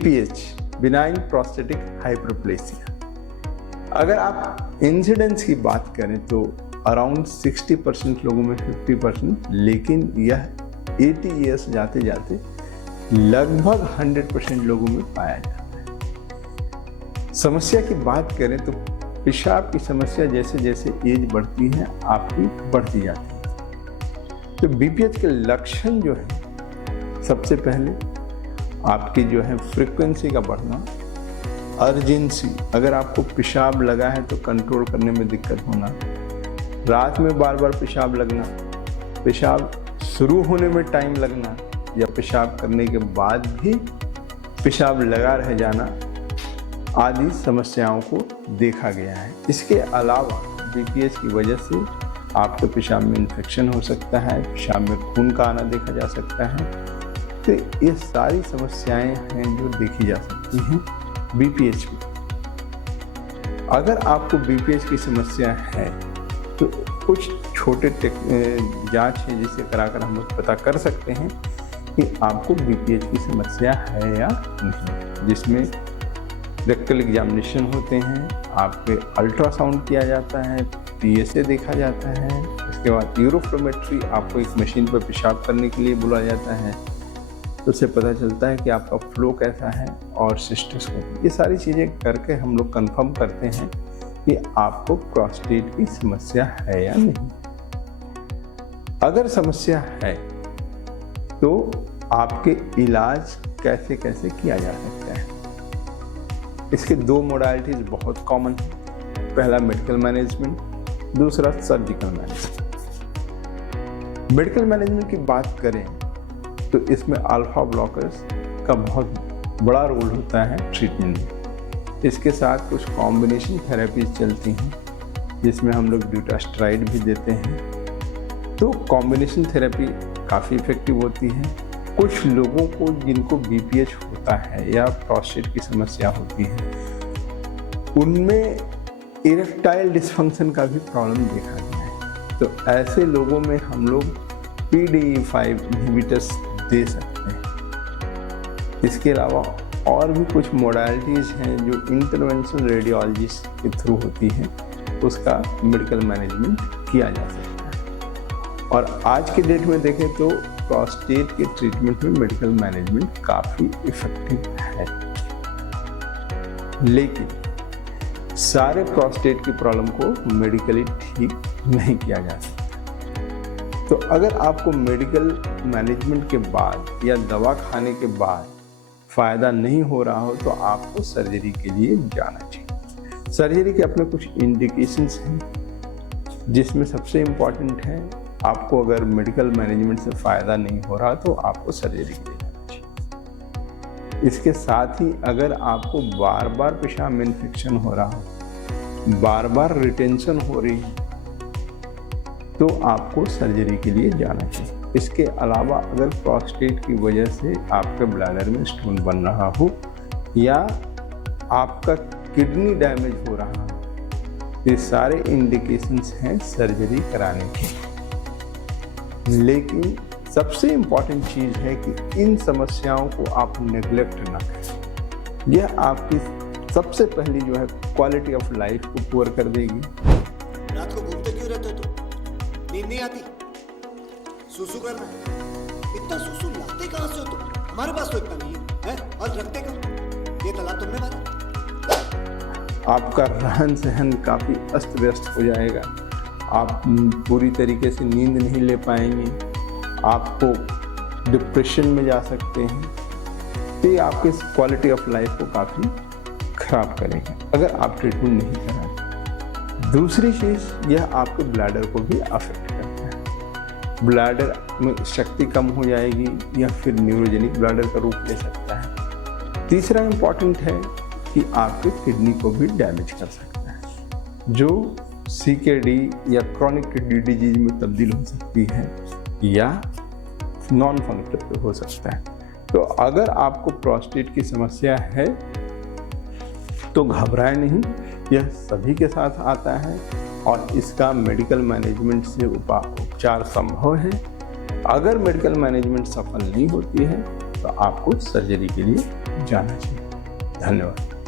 BPH benign prostatic hyperplasia. अगर आप incidence की बात करें तो अराउंड 60% लोगों में 50%, लेकिन यह 80 ईयर्स जाते जाते लगभग 100% लोगों में पाया जाता है। समस्या की बात करें तो पेशाब की समस्या जैसे जैसे एज बढ़ती है आपकी बढ़ती जाती है। तो BPH के लक्षण जो है, सबसे पहले आपकी जो है फ्रीक्वेंसी का बढ़ना, अर्जेंसी, अगर आपको पेशाब लगा है तो कंट्रोल करने में दिक्कत होना, रात में बार बार पेशाब लगना, पेशाब शुरू होने में टाइम लगना या पेशाब करने के बाद भी पेशाब लगा रह जाना आदि समस्याओं को देखा गया है। इसके अलावा BPH की वजह से आपके पेशाब में इन्फेक्शन हो सकता है, पेशाब में खून का आना देखा जा सकता है। तो ये सारी समस्याएं हैं जो देखी जा सकती हैं BPH में। अगर आपको BPH की समस्या है तो कुछ छोटे जांच है जिसे कराकर हम लोग पता कर सकते हैं कि आपको BPH की समस्या है या नहीं, जिसमें रेक्टल एग्जामिनेशन होते हैं, आपके अल्ट्रासाउंड किया जाता है, PSA देखा जाता है, इसके बाद यूरोफ्लोमेट्री, आपको एक मशीन पर पेशाब करने के लिए बुलाया जाता है, तो उससे पता चलता है कि आपका फ्लो कैसा है, और सिस्टोस्कोपी। ये सारी चीज़ें करके हम लोग कंफर्म करते हैं कि आपको प्रोस्टेट की समस्या है या नहीं। अगर समस्या है तो आपके इलाज कैसे कैसे किया जा सकता है। इसके दो मोडालिटीज बहुत कॉमन है, पहला मेडिकल मैनेजमेंट, दूसरा सर्जिकल मैनेजमेंट। मेडिकल मैनेजमेंट की बात करें तो इसमें अल्फा ब्लॉकर्स का बहुत बड़ा रोल होता है ट्रीटमेंट में। इसके साथ कुछ कॉम्बिनेशन थेरेपीज चलती हैं जिसमें हम लोग ड्यूटास्ट्राइड भी देते हैं। तो कॉम्बिनेशन थेरेपी काफ़ी इफेक्टिव होती है। कुछ लोगों को जिनको BPH होता है या प्रोस्टेट की समस्या होती है, उनमें इरेक्टाइल डिसफंक्शन का भी प्रॉब्लम देखा गया है। तो ऐसे लोगों में हम लोग PDE5 इनहिबिटर्स दे सकते हैं। इसके अलावा और भी कुछ मोडालिटीज़ हैं जो इंटरवेंशनल रेडियोलॉजिस्ट के थ्रू होती हैं, उसका मेडिकल मैनेजमेंट किया जा सकता है। और आज के डेट में देखें तो प्रोस्टेट के ट्रीटमेंट में मेडिकल मैनेजमेंट काफ़ी इफेक्टिव है, लेकिन सारे प्रोस्टेट की प्रॉब्लम को मेडिकली ठीक नहीं किया जा सकता। तो अगर आपको मेडिकल मैनेजमेंट के बाद या दवा खाने के बाद फ़ायदा नहीं हो रहा हो तो आपको सर्जरी के लिए जाना चाहिए। सर्जरी के अपने कुछ इंडिकेशंस हैं, जिसमें सबसे इम्पॉर्टेंट है, आपको अगर मेडिकल मैनेजमेंट से फ़ायदा नहीं हो रहा तो आपको सर्जरी के लिए जाना चाहिए। इसके साथ ही अगर आपको बार बार पेशाब में इन्फेक्शन हो रहा हो, बार बार रिटेंशन हो रही है, तो आपको सर्जरी के लिए जाना चाहिए। इसके अलावा अगर प्रोस्टेट की वजह से आपके ब्लैडर में स्टोन बन रहा हो या आपका किडनी डैमेज हो रहा हो, ये सारे इंडिकेशंस हैं सर्जरी कराने के। लेकिन सबसे इम्पॉर्टेंट चीज़ है कि इन समस्याओं को आप नेग्लेक्ट ना करें। यह आपकी सबसे पहली जो है क्वालिटी ऑफ लाइफ को पुअर कर देगी। रात को घूमते क्यों रहते हो तुम? नींद नहीं आती? सुसु करना है? इतना सुसु लाते कहाँ से हो तुम? हमारे पास तो इतना नहीं है, और रखते कहाँ? ये तालाब तुमने मारा? आपका रहन सहन काफ़ी अस्त व्यस्त हो जाएगा, आप पूरी तरीके से नींद नहीं ले पाएंगे, आपको डिप्रेशन में जा सकते हैं। तो ये आपकी क्वालिटी ऑफ लाइफ को काफ़ी ख़राब करेगा अगर आप ट्रीटमेंट नहीं कराएं। दूसरी चीज़, यह आपके ब्लैडर को भी अफेक्ट करता है। ब्लैडर में शक्ति कम हो जाएगी या फिर न्यूरोजेनिक ब्लैडर का रूप ले सकता है। तीसरा इम्पॉर्टेंट है कि आपके किडनी को भी डैमेज कर सकता है, जो CKD या क्रॉनिक किडनी डिजीज में तब्दील हो सकती है या नॉन फंक्शनल हो सकता है। तो अगर आपको प्रोस्टेट की समस्या है तो घबराएं नहीं, यह सभी के साथ आता है और इसका मेडिकल मैनेजमेंट से उपचार संभव है। अगर मेडिकल मैनेजमेंट सफल नहीं होती है तो आपको सर्जरी के लिए जाना चाहिए। धन्यवाद।